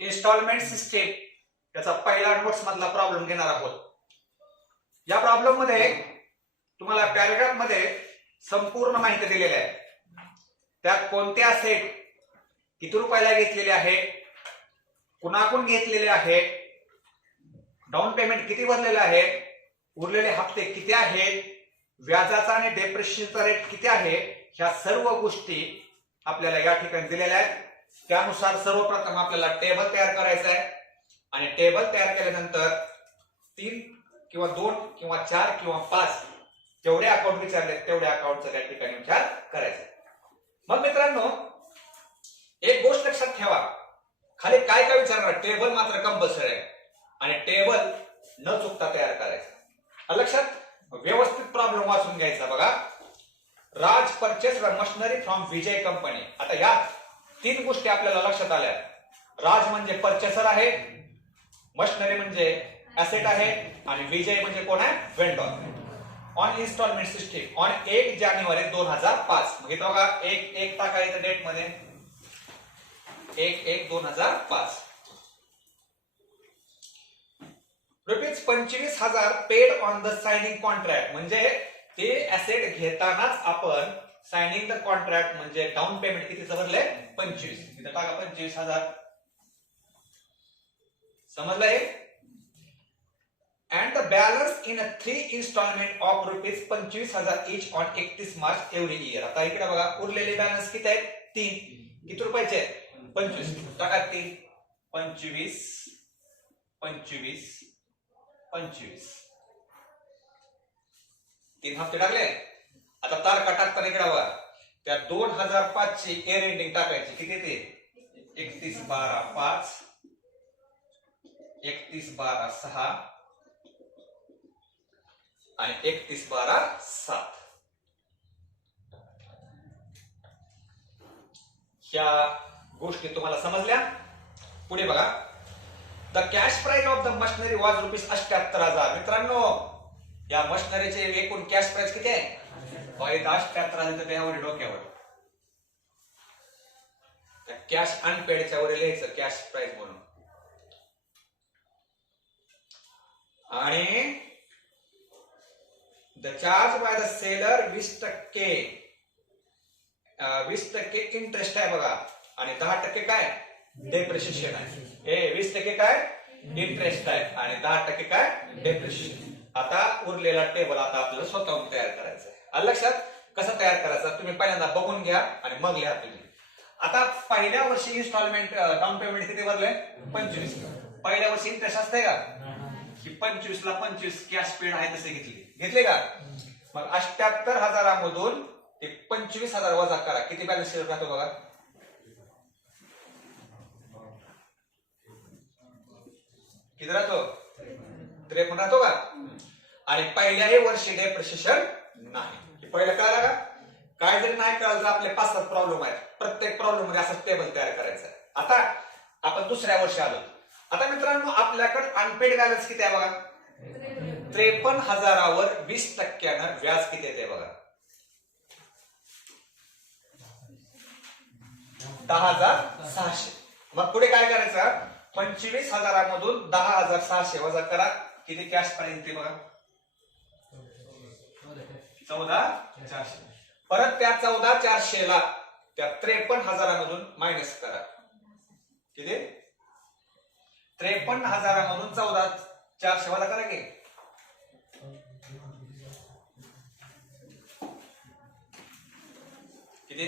Instalment system त्याचा पहिला notes मधला प्रॉब्लेम घेणार आहोत. या प्रॉब्लेम मध्ये तुम्हाला पॅराग्राफ मध्ये संपूर्ण माहिती दिलेली आहे. त्यात कोणते असेट किती रुपयाला घेतलेले आहे, कुणाकडून घेतलेले आहे, डाऊन पेमेंट किती भरलेलं आहे, उरलेले हप्ते किती आहेत, व्याजाचा आणि डेप्रिशिएशनचा रेट किती आहे, ह्या सर्व गोष्टी आपल्याला या ठिकाणी दिलेल्या आहेत. त्यानुसार सर्वप्रथम आपल्याला टेबल तयार करायचा आहे आणि टेबल तयार केल्यानंतर 3 किंवा 2 किंवा 4 किंवा 5 जेवढे अकाउंट विचारले तेवढ्या अकाउंटचा त्या ठिकाणी विचार करायचा. मग मित्रांनो एक गोष्ट लक्षात ठेवा, खाली काय काय विचारणार, टेबल मात्र कंपल्सरी आहे आणि टेबल न चुकता तयार करायचा. लक्षात व्यवस्थित प्रॉब्लेम वाचून घ्यायचा. बघा, Raj purchase machinery from Vijay company. आता या 3 गोष्टी आपल्याला लक्षात आल्या. राज म्हणजे परचेसर आहे, मशिनरी म्हणजे ऍसेट आहे आणि विजय म्हणजे कोण आहे, वेंडॉर. ऑन इन्स्टॉलमेंट सिस्टीम ऑन 1 जानेवारी 2005. मग इथं बघा 1/1 टाकायचं डेट मध्ये, 1/1/2005. ₹25,000 paid on the signing contract. म्हणजे ते ऍसेट घेतानाच आपण साइनिंग द कॉन्ट्रॅक्ट म्हणजे डाऊन पेमेंट कितीचं भरले, 25. इथं टाका 25,000. समजलंय. and the balance in a 3 installment of ₹25,000 each on 31 March every year. आता इकडे बघा उरलेले बॅलन्स किती आहेत, 3. किती रुपयाचे, 25. टाका 3. 25 25 25 3 हप्ते टाकले. आता तारखा टाकताना इकडे बघा त्या 2005 ची एअर एंडिंग टाकायची. किती ते 31/12/5 31/12/6 आणि 31/12/7. ह्या गोष्टी तुम्हाला समजल्या. पुढे बघा, the cash price of the machinery was ₹78,000. मित्रांनो या मशिनरीचे एकूण कॅश प्राइस किती आहे, 78,000. त्यावर डोक्यावर कॅश अनपेडच्या वर लिहायचं कॅश प्राइस म्हणून. आणि the charge by the seller 20% interest आहे बघा आणि 10% काय डेप्रिशिएशन आहे. हे 20% काय इंटरेस्ट आहे आणि 10% काय डेप्रिशिएशन. आता उरलेला टेबल आता आपल्याला स्वतःहून तयार करायचा आहे. लक्षात कसं तयार करायचं तुम्ही पहिल्यांदा बघून घ्या आणि मग लिहा तुम्ही. आता पहिल्या वर्षी इन्स्टॉलमेंट डाऊन पेमेंट किती भरले, 25. पहिल्या वर्षी इंटरेस्ट असते का, की 25 ला 25 कॅश पेड आहे तसे घेतले का. मग 78,000 मधून ते 25,000 वजा करा, किती बॅलन्स शिल्लक राहतो बघा, किती राहतो, 53 राहतो का. आणि पहिल्याही वर्षी डेप्रिशिएशन नाही. पहिलं कळलं का. काय जरी नाही कळलं तर आपले 5-7 प्रॉब्लेम आहेत. प्रत्येक प्रॉब्लेम मध्ये असं टेबल तयार करायचं आहे. आता आपण दुसऱ्या वर्षी आलो. आता मित्रांनो आपल्याकडे अनपेड बॅलन्स किती आहे बघा, 53,000वर 20% व्याज किती येते बघा, 10,600. मग पुढे काय करायचं, 25,000 मधून 10,600 वजा करा, किती कॅश प्राइस येते बघा, 14,400. परत त्या 14,400 ला त्या 53,000 मधून मायनस करा, किती 53,000 मधून 14,400 वजा करा की किती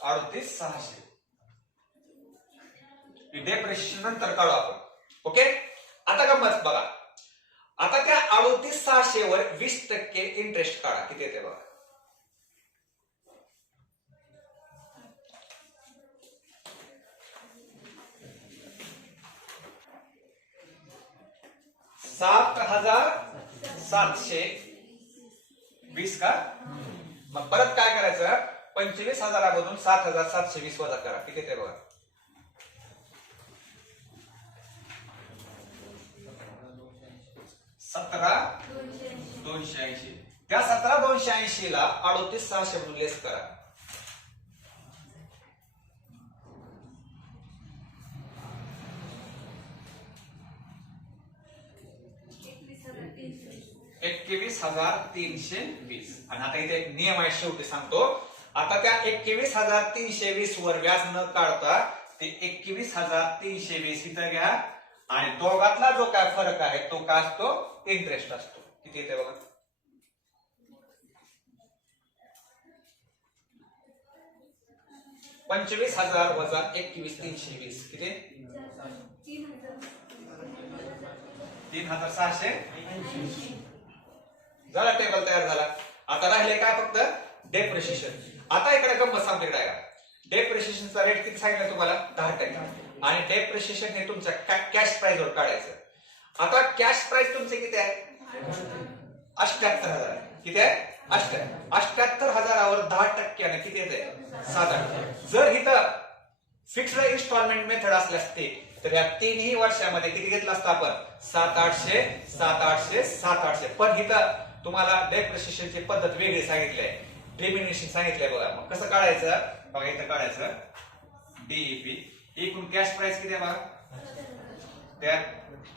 38,600. डेप्रिशिएशन नंतर काढू आपण. ओके. आता गंमत बघा, आता त्या 38,600 वर 20% इंटरेस्ट काढा, किती येते बघा, 7,720 का. मग परत काय करायचं, 25,000 मधून 7,720 वजा करा, किती येते बघा, 17,280. त्या 17,280 ला 38,600 म्हणून लेस करा. $21,320. आणि आता इथे एक नियम आहे शेवटी सांगतो. आता त्या 21,320 वर व्याज न काढता ते 21,320 इथं घ्या आणि दोघातला जो काय फरक आहे तो काय असतो? इंटरेस्ट असतो. किती येते बघा? 25,000 वजा 21,320 किती? 3,680. झाला, टेबल तयार झाला. आता राहिले काय? फक्त डेप्रिशिएशन. आता इकडे गंमत सांगते, इकडे आहे. डेप्रिशिएशनचा रेट किती सांगितलं तुम्हाला? 10%. आणि डेप्रिशिएशन हे तुमच्या कॅश प्राइस वर काढायचं. आता कॅश प्राइस तुमचे किती आहे? 78,000. किती आहे? 78,000वर 10% किती येते? 7-8. जर इथं फिक्स्ड इन्स्टॉलमेंट मेथड असले असते तर या 3ही वर्षामध्ये किती घेतलं असतं आपण? 7,800, 7,800, 7,800. पण इथं तुम्हाला डेप्रिशिएशनची पद्धत वेगळी सांगितली आहे. डिमिनिशिंग सांगितलंय बघा. मग कसं काढायचं? बघा इथं काढायचं डीईपी. एकूण कॅश प्राइस किती आहे बघा? त्यात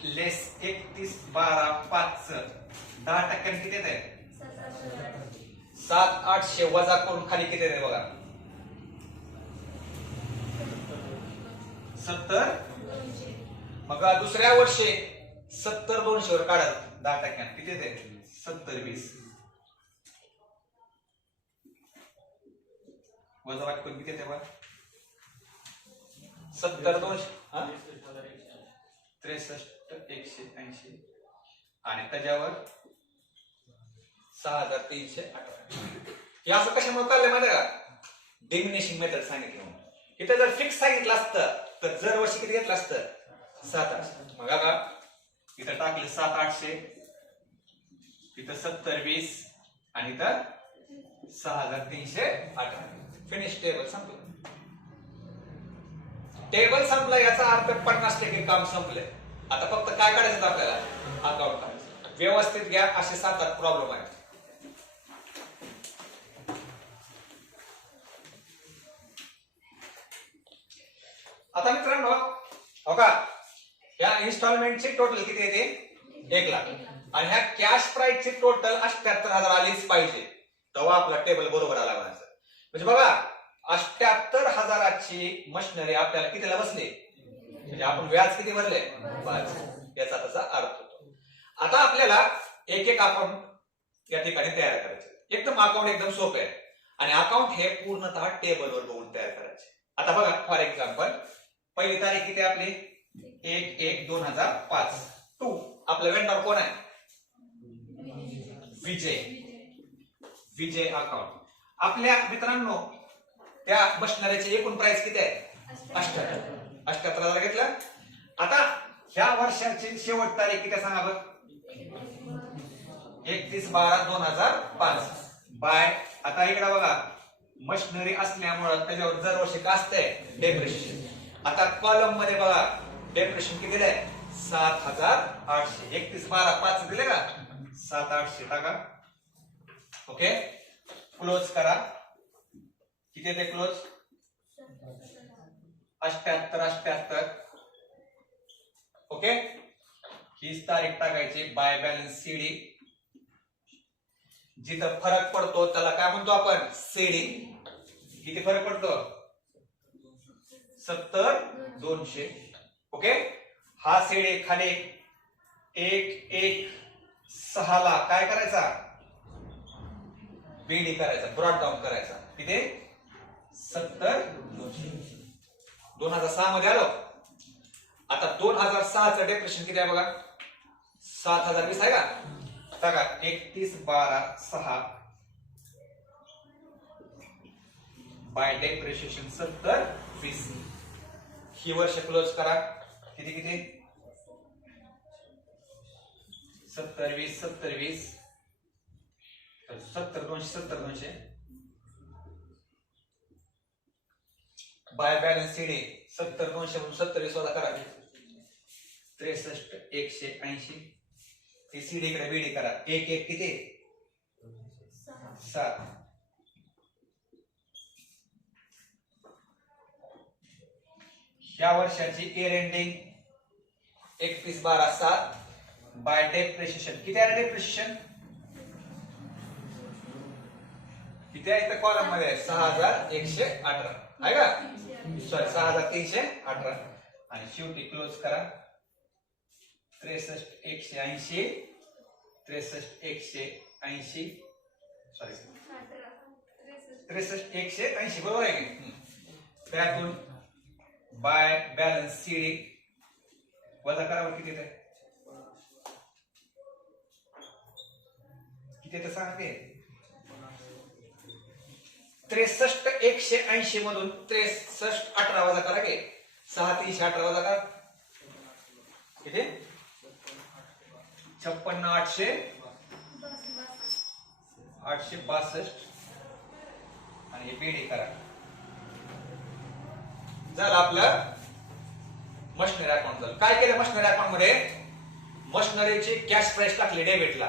लेस 31,12,5 10% किती येते? 7,800 वजा करून खाली किती येते बघा? 70,200. मग दुसऱ्या वर्षी 70,200 वर काढा 10%. किती येते? 70,20 वजा वाटून किती येते बघा? 70,200 63,180 आणि त्याच्यावर 6,318. हे असं कशामुळे काढलं माहिती का? डिमिनिशिंग मेथड सांगितलं. इथं जर फिक्स सांगितलं असतं तर जर वर्षी किती घेतलं असतं? 7,800. मग आता इथं टाकले 7,800, इथं 70,20 आणि इथं 6,318. फिनिश. टेबल संपलं. टेबल संपलं याचा अर्थ 50% काम संपलंय. आता फक्त काय काढायचं आपल्याला? अकाउंट काढायचं. व्यवस्थित घ्या. असे 7-8 प्रॉब्लेम आहेत. आता मित्रांनो हो का, या इन्स्टॉलमेंटची टोटल किती येते? 1,00,000. आणि ह्या कॅश प्राइसची टोटल 78,000 आलीच पाहिजे तेव्हा आपला टेबल बरोबर आला म्हणायचं. म्हणजे बघा 78,000ची मशिनरी आपल्याला कितीला बसली? म्हणजे आपण व्याज किती भरले? 5. याचा तसा अर्थ होतो. आता आपल्याला एक एक अकाउंट या ठिकाणी तयार करायचे. एकदम अकाउंट एकदम सोपे आहे आणि अकाउंट हे पूर्णतः टेबलवर बघून तयार करायचे. आता बघा फॉर एक्झाम्पल पहिली तारीख किती आपली? 1/1/2005. 2 आपलं वेंडर कोण आहे? विजय. विजय अकाउंट. आपल्या मित्रांनो त्या मशिनरीची एकूण प्राइस किती आहे? 78,000 घेतलं. आता ह्या वर्षाची शेवट तारीख किती सांगा बघ? 31/12/2005 बाय. आता इकडे बघा मशिनरी असल्यामुळे त्याच्यावर दरवर्षी का असतंय? डेप्रिशिएशन. आता कॉलम मध्ये बघा डेप्रिशिएशन किती दिलंय? 7,800. 31/12/5 दिले का? 7,800 टाका. ओके क्लोज करा. किती येते क्लोज? 78. ओके हीच तारीख टाकायची. By balance CD. जिथं फरक पडतो त्याला काय म्हणतो आपण? सीडी. किती फरक पडतो? 70,200. ओके हा सीडी खाली 1/1/6 ला काय करायचा? बीडी करायचा, ब्रॉड डाऊन करायचा. किती? 70,200. 2006 मध्ये आलो. आता 2006चं डेप्रिशिएशन किती आहे बघा? 7,020 आहे का? बघा 31/12/6 बाय डेप्रिशिएशन 70,20. ही वर्ष क्लोज करा. किती किती? 70,20 70,20 70,200 बाय बॅलन्स सीडी 70,200 म्हणून 70,20 वजा करा. 63,180. ती सीडी इकडे बीडी करा. 1/1 किती? 7 ह्या वर्षाची इयर एंडिंग 31/12/7 बाय डेप्रिशिएशन. किती आहे डेप्रिशिएशन? किती आहे इथं कॉलम मध्ये? 6118 आहे का? सॉरी 6318. आणि शेवटी क्लोज करा. 63180 63180 सॉरी 63180 बरोबर आहे की? त्यातून बाय बॅलन्स सीडी वजा करावं. किती येते? किती येते सांगा ते? 63180 मधून 6318 वजा करा की 6318 वजा करा. किती? 56800 862 आणि हे बीडी करा. झालं आपलं मशिनरी अकाउंट. झालं. काय केलं मशिनरी अकाउंट मध्ये? मशिनरीची कॅश प्राइस टाकली डेबिटला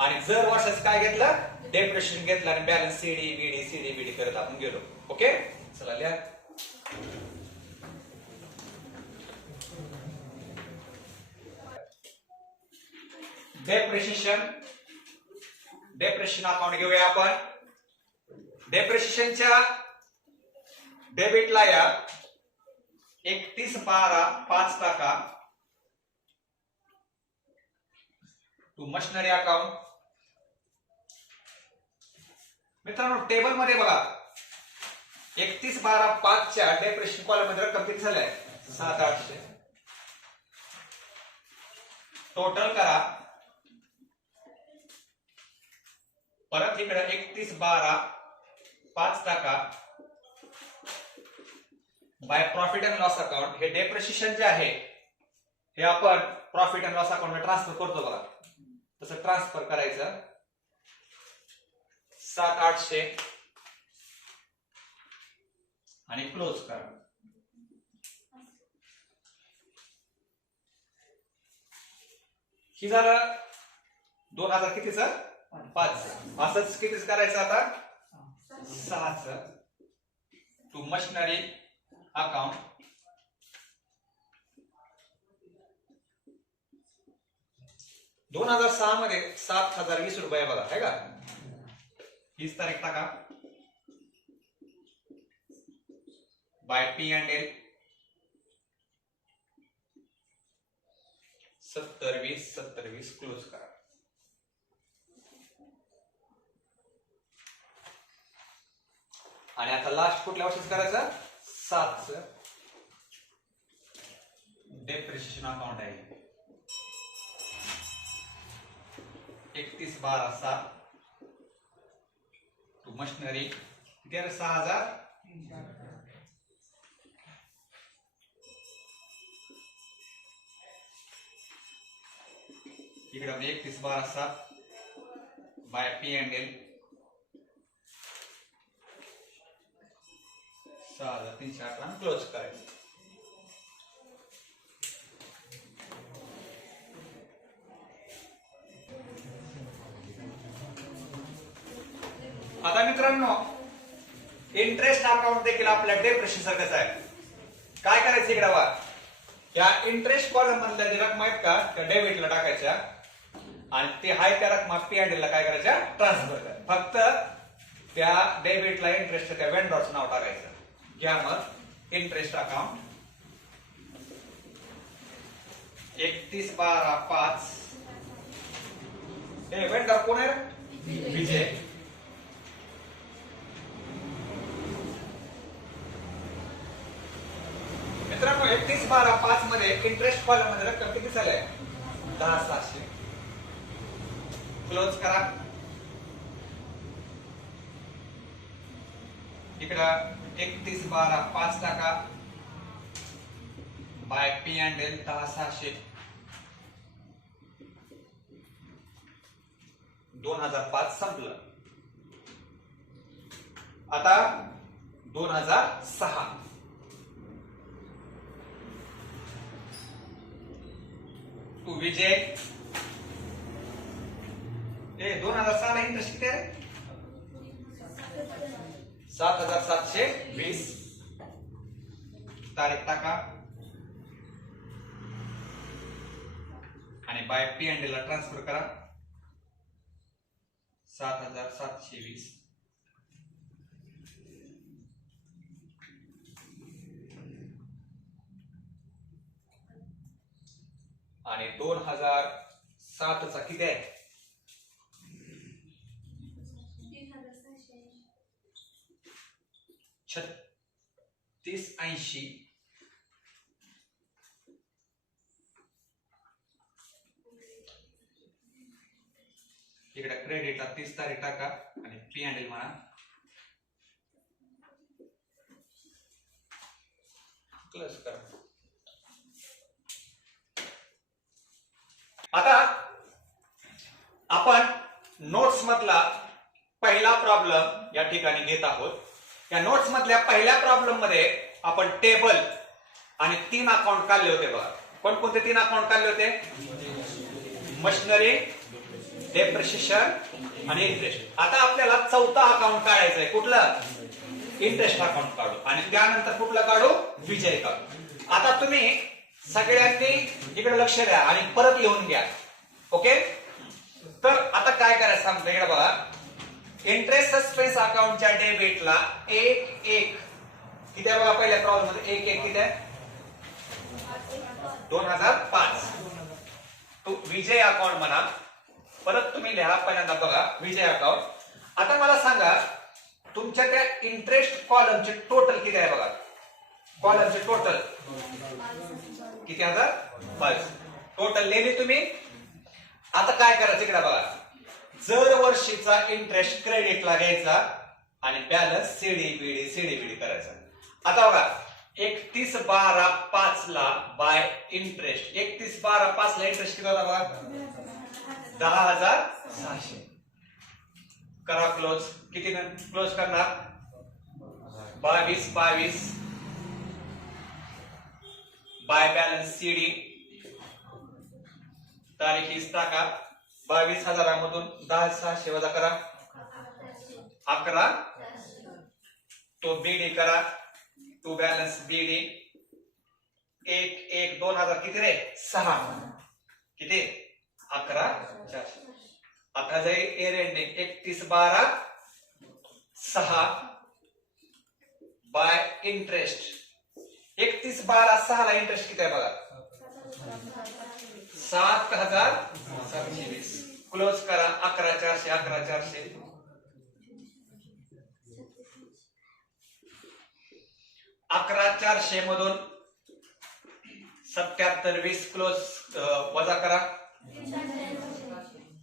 आणि जर वर्षाचं काय घेतलं? डेप्रिशिएशन घेतलं आणि बॅलन्स सीडी बीडी करत आपण गेलो. ओके चला लिहा. डेप्रिशिएशन अकाउंट घेऊया आपण. डेप्रिशिएशनच्या डेबिटला या 31/12/5 टू मशिनरी अकाउंट. मित्रांनो टेबल मध्ये बघा 31/12/5 च्या डेप्रिशिएशन कॉलम मध्ये रक्कम किती झाली आहे? 7800. टोटल करा. परत इकडे 31/12/5 by profit and loss account. हे डेप्रिशिएशन जे आहे हे आपण प्रॉफिट अँड लॉस अकाउंट मध्ये ट्रान्सफर करतो बघा. तसं ट्रान्सफर करायचं. 7800 आणि क्लोज करा. ही झालं 2000 कितीच? 5. असंच कितीच करायचं आता? 6 टू मशिनरी अकाउंट. दोन 2006 मध्ये 7020 रुपये बघा आहे का? हीच तारीख टाका. By P and L 7020 close करा. आणि आता लास्ट कुठल्या वर्षीच करायचं? 7 डेप्रिशिएशन अकाउंट आहे. 31/12/7 टू मशिनरी. किती आहे? 6000. इकडे 31/12/7 by P and L 6318 close करायचं. आता मित्रांनो इंटरेस्ट अकाउंट देखील आपल्या डेप्रिशिएशन सारखंच आहे. काय करायचं इकडे बघा. या इंटरेस्ट कॉलम मधल्या ज्या रक्कम आहेत का त्या डेबिटला टाकायच्या आणि ते हाय त्या रक्कम पी अँड एल ला काय करायच्या? ट्रान्सफर करायच्या. फक्त त्या डेबिटला इंटरेस्ट त्या वेंडरचं नाव टाकायचं. घ्या मग इंटरेस्ट अकाउंट 31/12/5. हे वेंडर कोण आहे? विजय. मित्रांनो 31/12/5 मध्ये इंटरेस्ट कॉलम मध्ये रक्कम किती झाली? 10,700. क्लोज करा. इकडं 31/12/5 टाका बाय पी अँड एल 10,600. 2005 संपलं. आता 2006 टू विजय. 2006 ला इंटरेस्ट किती आहे? 7,720 तारीख टाका आणि बाय P&L ला ट्रान्सफर करा 7,720 आणि 2007 चा किती आहे 3680 इकडे क्रेडिटला 30 तारीख टाका आणि P&L म्हणा क्लोज करा. आता आपण नोट्स मधला पहिला प्रॉब्लेम या ठिकाणी घेत आहोत. या नोट्स मधल्या पहिल्या प्रॉब्लेम मध्ये आपण टेबल आणि 3 अकाउंट काढले होते बघा. कोणकोणते 3 अकाउंट काढले होते मशिनरी डेप्रिशिएशन आणि इंटरेस्ट. आता आपल्याला चौथा अकाउंट काढायचा आहे कुठलं इंटरेस्ट अकाउंट काढू आणि त्यानंतर कुठलं काढू विजय काढू. आता तुम्ही सगळ्यांनी इकडे लक्ष द्या आणि परत लिहून घ्या. ओके तर आता काय करायचं सांगतो इकडे बघा. इंटरेस्ट सस्पेन्स अकाउंटच्या डेबिटला 1-1 किती आहे बघा. पहिल्या प्रॉब्लेम मध्ये 1-1 किती आहे 2005. तो विजय अकाउंट म्हणा. परत तुम्ही लिहा पहिल्यांदा बघा विजय अकाउंट. आता मला सांगा तुमच्या त्या इंटरेस्ट कॉलमचे टोटल किती आहे बघा. कॉलमचे टोटल किती 22 टोटल लिहिले तुम्ही. आता काय करायचं इकडे बघा. जर वर्षीचा इंटरेस्ट क्रेडिटला घ्यायचा आणि बॅलन्स सीडीबीडी करायचा. आता बघा 31/12/5 ला बाय इंटरेस्ट 31/12/5 ला इंटरेस्ट किती होता बघा 10,600 करा क्लोज. किती क्लोज करणार 22 बाय बॅलन्स सीडी तारीख 20 टाका. 22,000 मधून 10,600 वजा करा 11 तो बीडी करा. टू बॅलन्स बीडी 1-1 2000 किती रे 6 किती 11,400. आता जाईल एअर एंडिंग 31/12/6 बाय इंटरेस्ट 31/12/6 ला इंटरेस्ट किती आहे बघा 7,720 क्लोज करा. 11,400 11,400 मधून 7720 क्लोज वजा करा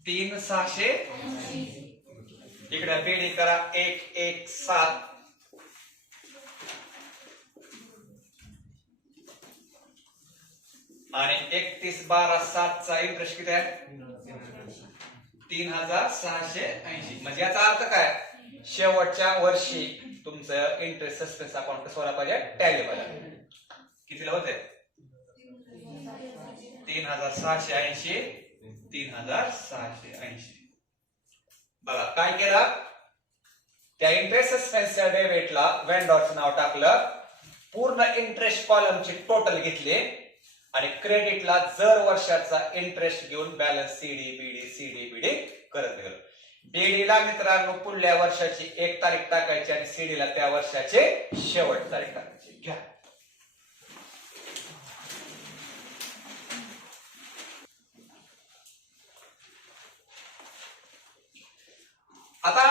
3,680 इकडे बीडी करा 1,1,7 आणि 31/12/7 चा इंटरेस्ट किती आहे 3,680. म्हणजे याचा अर्थ काय शेवटच्या वर्षी तुमचं इंटरेस्ट सस्पेन्स अकाउंट कसं व्हायला पाहिजे टॅली व्हायला. कितीला होते 3,680 3,680. बघा काय केलं त्या इंटरेस्ट सस्पेन्सच्या डेबिटला वेंडॉरचं नाव टाकलं. पूर्ण इंटरेस्ट कॉलमचे टोटल घेतले आणि क्रेडिटला जर वर्षाचा इंटरेस्ट घेऊन बॅलन्स सीडीबीडी करत गेलो. बीडीला मित्रांनो पुढल्या वर्षाची 1 तारीख टाकायची आणि सीडीला त्या वर्षाचे शेवट तारीख टाकायची. घ्या आता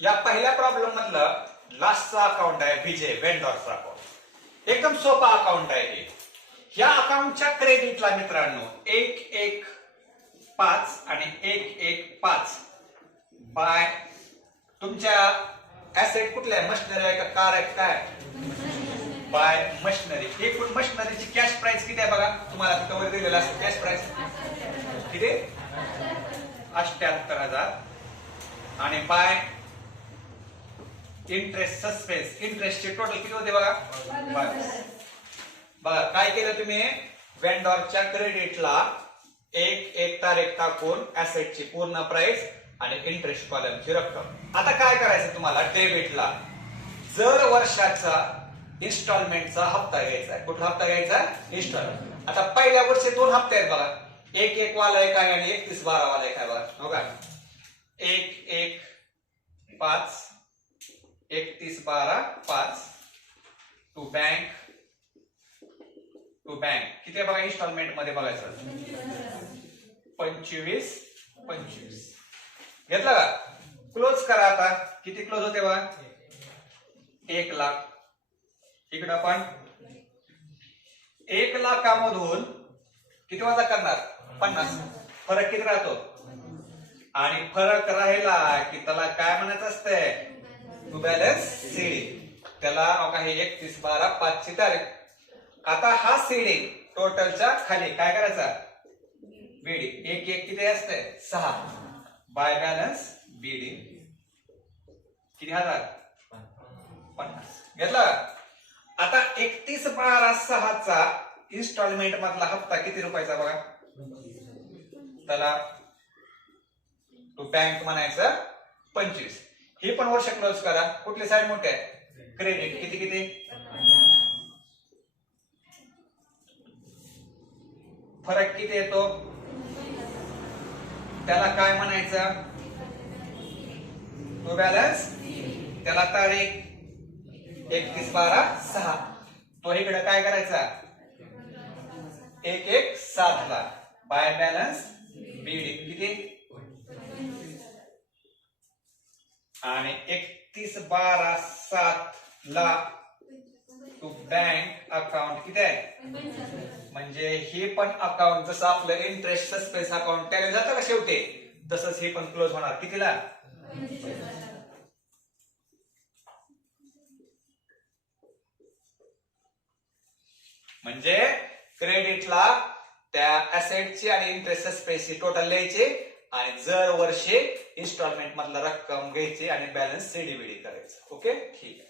या पहिल्या प्रॉब्लेम मधलं लास्टचा अकाउंट आहे विजय वेंडॉरचा अकाउंट. एकदम सोपा अकाउंट आहे हे. ह्या अकाउंटच्या क्रेडिटला मित्रांनो 1,1,5 आणि 1,1,5 बाय तुमच्या ऍसेट कुठल्या आहे मशिनरी आहे का कार आहे काय बाय मशिनरी. एकूण मशिनरीची कॅश प्राइस किती आहे बघा तुम्हाला तिथं वर दिलेलं असतं. कॅश प्राइस किती 78,000 आणि बाय इंटरेस्ट सस्पेन्स इंटरेस्टचे टोटल किती होते बघा 22. बघा काय केलं तुम्ही वेंडॉरच्या क्रेडिटला 1 तारीख टाकून ऍसेटची पूर्ण प्राइस आणि इंटरेस्ट कॉलमची रक्कम. आता काय करायचं तुम्हाला डेबिटला जर वर्षाचा इन्स्टॉलमेंटचा हप्ता घ्यायचा आहे. कुठला हप्ता घ्यायचा? इन्स्टॉलमेंट. आता पहिल्या वर्षी 2 हप्ते आहेत बघा. 1-1 वाला आहे काय आणि 31-12 वाला आहे काय बघा. हो का? 1-1-5 31-12-5 टू बँक किती आहे बघा इन्स्टॉलमेंट मध्ये बघायचं 25 घेतला का? क्लोज करा. आता किती क्लोज होते बघा 1 लाख. इकडं पण 1 लाखामधून किती वजा करणार 50. फरक किती राहतो? आणि फरक राहिला की त्याला काय म्हणायचं असतंय? To balance CD. त्याला हे 31-12-5 ची तारीख. आता हा सीडी टोटलच्या खाली काय करायचा? बीडी. 1-1 किती असते 6 बाय बॅलन्स बीडी किती 50 घेतला. आता 31-12-6 चा इन्स्टॉलमेंट मधला हप्ता किती रुपयाचा बघा. त्याला टू बँक म्हणायचं 25. ही पण वर्ष क्लोज करा. कुठली साईड मोठी आहे? क्रेडिट. किती फरक किती येतो? त्याला काय म्हणायचं? To balance. त्याला तारीख 31-12-6. तो इकडे काय करायचा 1-1-7 ला बाय बॅलन्स बीडी किती आणि 31-12-7 ला टू बँक अकाउंट किती आहे? म्हणजे हे पण अकाउंट जसं आपलं इंटरेस्ट सस्पेन्स अकाउंट त्याला जातं का शेवटी तसंच हे पण क्लोज होणार. कितीला? म्हणजे क्रेडिटला त्या ऍसेटची आणि इंटरेस्ट सस्पेन्सची टोटल लिहायची आणि जर वर्षी इन्स्टॉलमेंट मधला रक्कम घ्यायची आणि बॅलन्स सीडीबीडी करायचं. ओके ठीक आहे.